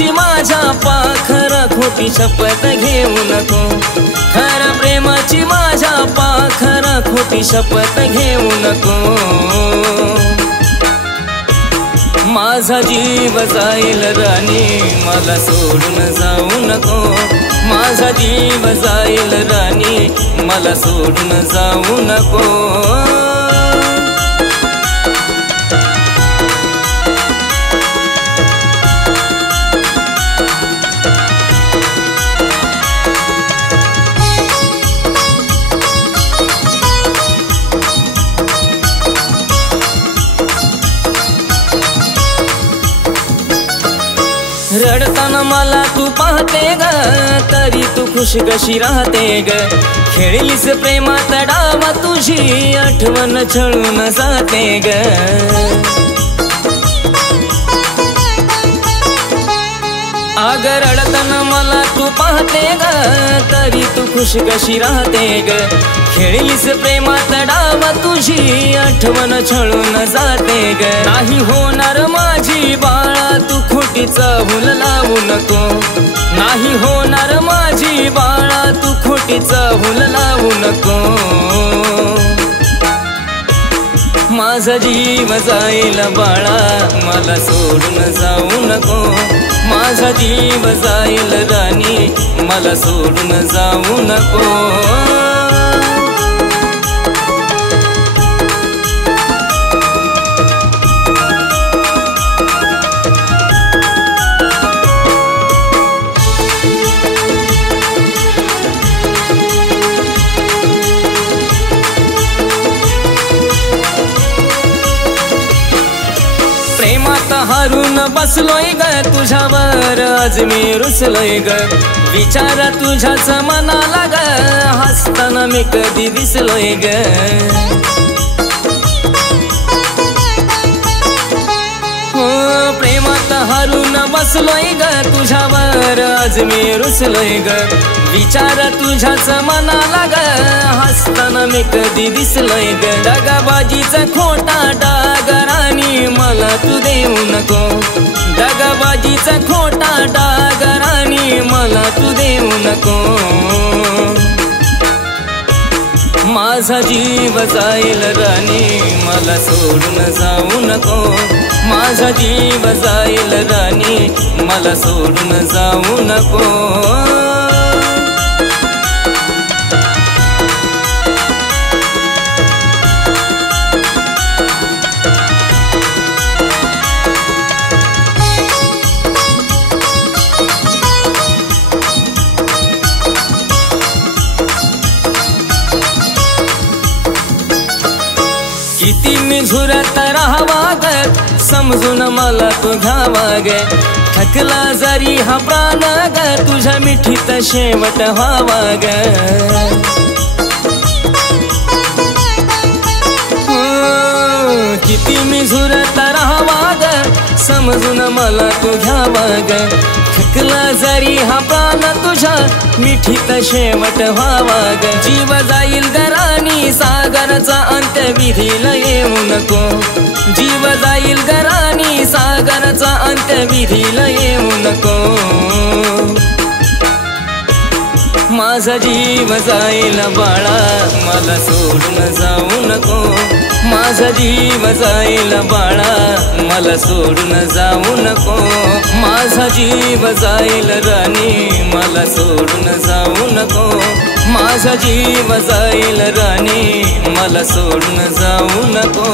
प्रेमाची माझ्या पाखर खोटी शपथ घेऊ नको खऱ्या प्रेमाची माझ्या पाखर खोटी शपथ घेऊ नको माझा जीव जाईल राणी मला सोडून जाऊ नको माझा जीव जाईल राणी मला सोडून जाऊ नको रडताना मला तू पाहते ग तरी तू खुश कशी राहते ग खेळलीस प्रेमात डाव तुझी आठवण छळून जाते ग अग रडताना मला तू पाहते ग तरी तू खुश कशी राहते ग खेळलीस प्रेमात डाव तुझी आठवण छळून जाते ग नाही होणार माझी बाळा तू खोटीचा भूल लावू नको नाही होणार माझी बाळा तू खोटीचा भूल लावू नको माझा जीव जाईल बाळा मला सोडून जाऊ नको माझा जीव जाईल राणी मला सोडून जाऊ नको प्रेमात हारून बसलोय ग तुझ्यावर आज मी रुसलोय ग विचार तुझ्याच मनाला ग हसताना मी कधी दिसलोय ग प्रेमात हारून बसलोय ग तुझ्यावर आज मी रुसलोय ग विचार तुझ्याच मनाला ग हसताना मी कधी दिसलोय ग दगाबाजीचा खोटा डाग राणी मला तू देऊ नको दगाबाजीचा खोटा डाग राणी मला तू देऊ नको माझा जीव जाईल राणी मला सोडून जाऊ नको माझा जीव जाईल राणी मला सोडून जाऊ नको किती मी झुरत राहावा ग समजून मला तू घ्यावा ग थकला जरी हा प्राण ग तुझ्या मिठीत शेवट व्हावा ग किती मी झुरत राहावा ग समजून मला तू घ्यावा ग थकला जरी हा प्राण तुझ्या मिठीत शेवट व्हावा ग जीव जाईल गराणी सागरचा अंत विधीला येऊ नको जीव जाईल गराणी सागरचा अंत विधीला येऊ नको माझा जीव जाईल बाळा मला सोडून जाऊ नको माझा जीव जाईल बाळा मला सोडून जाऊ नको माझा जीव जाईल राणी मला सोडून जाऊ नको माझा जीव जाईल राणी मला सोडून जाऊ नको